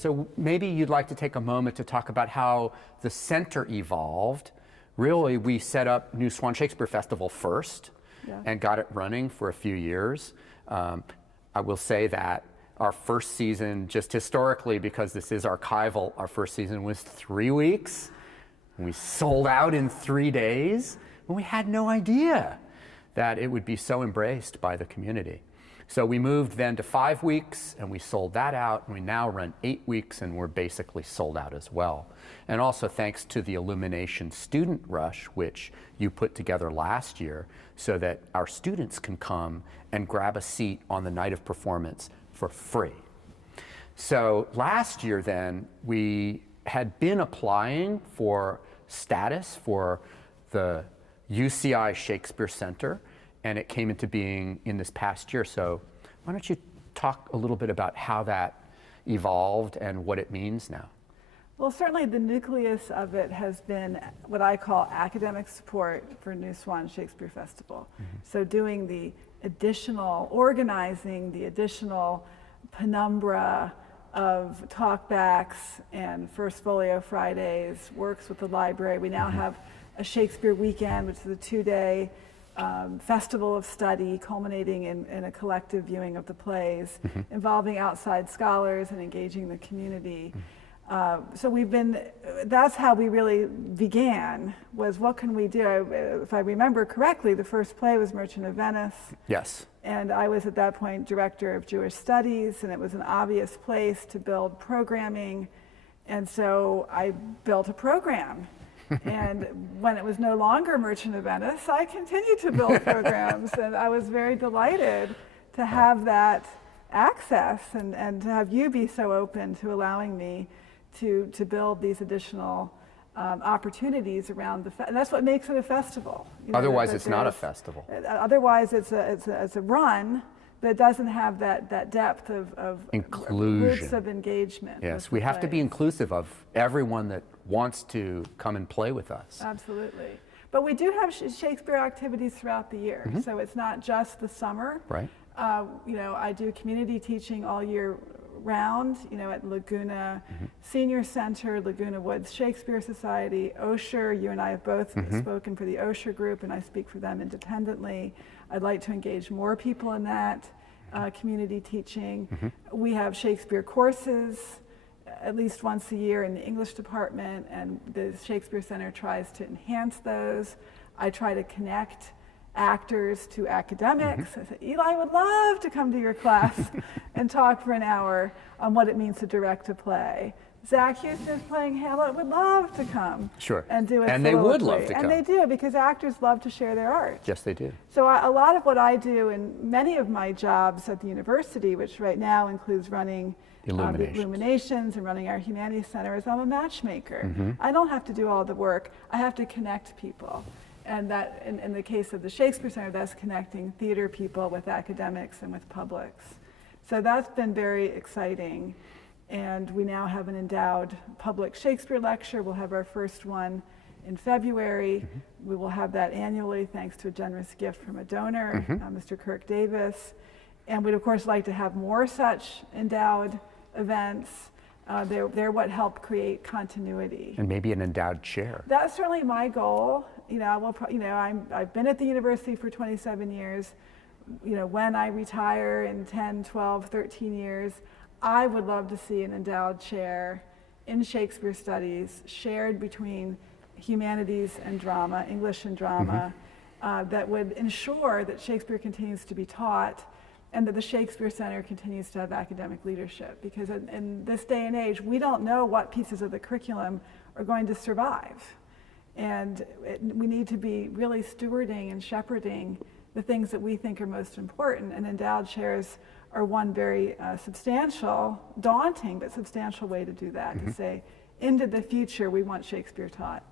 So maybe you'd like to take a moment to talk about how the center evolved. Really, we set up New Swan Shakespeare Festival first and got it running for a few years. I will say that our first season, just historically, because this is archival, our first season was 3 weeks. We sold out in 3 days, and we had no idea that it would be so embraced by the community. So we moved then to 5 weeks, and we sold that out, and we now run 8 weeks, and we're basically sold out as well. And also thanks to the Illuminations student rush, which you put together last year, so that our students can come and grab a seat on the night of performance for free. So last year then, we had been applying for status for the UCI Shakespeare Center, and it came into being in this past year. So why don't you talk a little bit about how that evolved and what it means now? Well, certainly the nucleus of it has been what I call academic support for New Swan Shakespeare Festival. So doing the additional, organizing the additional penumbra of talkbacks and First Folio Fridays, works with the library. We now have a Shakespeare weekend, which is a 2-day festival of study culminating in a collective viewing of the plays, involving outside scholars and engaging the community. So that's how we really began, was what can we do? If I remember correctly, the first play was Merchant of Venice. Yes. And I was at that point director of Jewish Studies, and it was an obvious place to build programming. And so I built a program. And when it was no longer Merchant of Venice, I continued to build programs. And I was very delighted to have that access and to have you be so open to allowing me to build these additional opportunities around and that's what makes it a festival. You know, otherwise, it's not a festival. Otherwise, it's a run, but it doesn't have that depth of inclusion, roots of engagement. Yes, we have to be inclusive of everyone that wants to come and play with us. Absolutely. But we do have Shakespeare activities throughout the year, so it's not just the summer. Right. You know, I do community teaching all year round, you know, at Laguna Senior Center, Laguna Woods Shakespeare Society, Osher. You and I have both spoken for the Osher group, and I speak for them independently. I'd like to engage more people in that community teaching. We have Shakespeare courses at least once a year in the English department, and the Shakespeare Center tries to enhance those. I try to connect actors to academics. I said, Eli would love to come to your class and talk for an hour on what it means to direct a play. Zach Houston is playing Hamlet, would love to come and do it. And they would love to come. And they do, because actors love to share their art. Yes, they do. So a lot of what I do in many of my jobs at the university, which right now includes running the Illuminations and running our Humanities Center, is I'm a matchmaker. I don't have to do all the work. I have to connect people. And that, in the case of the Shakespeare Center, that's connecting theater people with academics and with publics. So that's been very exciting. And we now have an endowed public Shakespeare lecture. We'll have our first one in February. We will have that annually, thanks to a generous gift from a donor, Mr. Kirk Davis. And we'd, of course, like to have more such endowed events. They're what help create continuity. And maybe an endowed chair. That's certainly my goal. You know, I've been at the university for 27 years. You know, when I retire in 10, 12, 13 years, I would love to see an endowed chair in Shakespeare Studies shared between humanities and drama, English and drama, that would ensure that Shakespeare continues to be taught and that the Shakespeare Center continues to have academic leadership. Because in this day and age, we don't know what pieces of the curriculum are going to survive. And we need to be really stewarding and shepherding the things that we think are most important. And endowed chairs are one very substantial, daunting, but substantial way to do that, to say, into the future, we want Shakespeare taught.